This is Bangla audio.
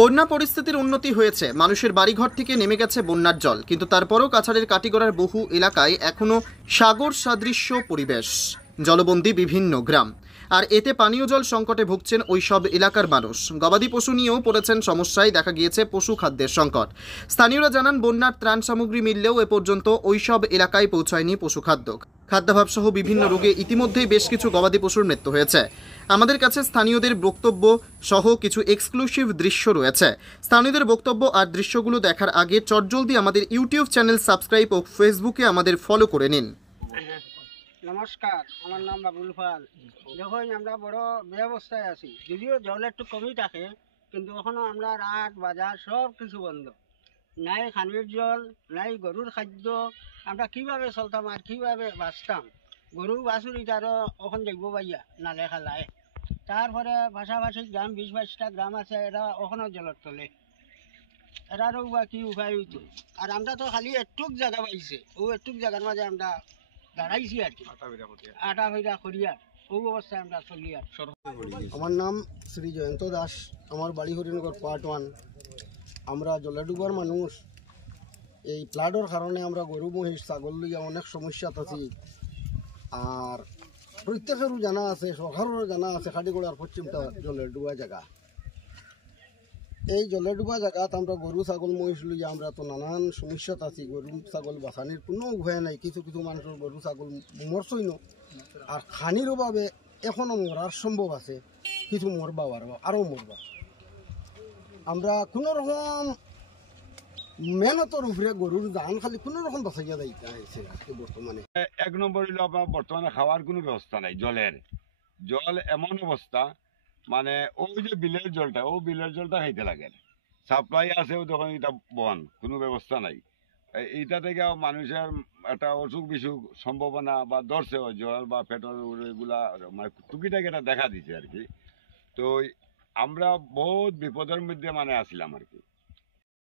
বন্যা পরিস্থিতির উন্নতি হয়েছে, মানুষের বাড়িঘর থেকে নেমে গেছে বন্যার জল, কিন্তু তারপরও কাছাড়ের কাটিগড়ার বহু এলাকায় এখনও সাগর সাদৃশ্য পরিবেশ, জলবন্দী বিভিন্ন গ্রাম। আর এতে পানীয় জল সংকটে ভুগছেন ওই সব এলাকার মানুষ। গবাদি পশু নিয়েও পড়েছেন সমস্যায়, দেখা গিয়েছে পশু খাদ্যের সংকট। স্থানীয়রা জানান, বন্যার ত্রাণ সামগ্রী মিললেও এ পর্যন্ত ওই সব এলাকায় পৌঁছায়নি পশু খাদ্য। খাদ্যাভাব সহ বিভিন্ন রোগে ইতিমধ্যেই বেশ কিছু গবাদি পশুর মৃত্যু হয়েছে। আমাদের কাছে স্থানীয়দের বক্তব্য সহ কিছু এক্সক্লুসিভ দৃশ্য রয়েছে। স্থানীয়দের বক্তব্য আর দৃশ্যগুলো দেখার আগে চটজলদি আমাদের ইউটিউব চ্যানেল সাবস্ক্রাইব ও ফেসবুকে আমাদের ফলো করে নিন। নমস্কার, আমার নাম বাবুল পাল। যখন আমরা বড় ব্যবস্থায় আছি, যদিও জল একটু কমই থাকে, কিন্তু এখনো আমরা রাত বাজার সব কিছু বন্ধ। নাই খানির জল, নাই গরুর খাদ্য। আমরা কিভাবে চলতাম আর কিভাবে বাঁচতাম? গরু বাছুরি তারও ওখান দেখবো পাইয়া নালে খালায়। তারপরে পাশাপাশি গ্রাম 20-22টা গ্রাম আছে, এরা ওখানেও জলের তলে। এরারও বা কি উপায় হইতো? আর আমরা তো খালি একটুক জায়গা পাইছে, ও একটুক জায়গার মাঝে আমরা দাঁড়াইছি আর কি, আটা ফেরা করিয়া ও অবস্থায় আমরা চলি। আর আমার নাম শ্রী জয়ন্ত দাস, আমার বাড়ি হরিনগর পার্ট 1। আমরা জলেডুবার মানুষ। এই ফ্লাডের কারণে আমরা গরু মহিষ ছাগল লইয়া অনেক সমস্যাত আছি। আর প্রত্যেকেরও জানা আছে, সরকারেরও জানা আছে, খাটিগড়ার পশ্চিমটা জলের ডুবা জায়গা। এই জলের ডুবা জায়গাত আমরা গরু ছাগল মহিষ লইয়া আমরা তো নানান সমস্যাত আছি। গরু ছাগল বাঁচানির কোনো উপায় নাই। কিছু কিছু মানুষের গরু ছাগল মরছই না, আর খানির অভাবে এখনো মরার সম্ভব আছে। কিছু মরবা আরও মরবা। আমরা কোনো রকম মেহনতর উপরে গরুর দান খালি কোনো রকম বাঁচাইয়া দিতে হয়েছে আজকে বর্তমানে। এক নম্বর হইল আপনার বর্তমানে খাওয়ার কোনো ব্যবস্থা নাই। জল এমন অবস্থা, মানে ওই যে বিলের জলটা খাইতে লাগে। সাপ্লাই আছে তখন এটা বন, কোনো ব্যবস্থা নাই। এইটা থেকে মানুষের একটা অসুখ বিসুখ সম্ভাবনা বা ধরছে জল বা পেট্রোল এগুলা মানে টুকিটাকি এটা দেখা দিছে আর কি। তো আমরা বহুত বিপদের মধ্যে মানে আসছিলাম আর কি।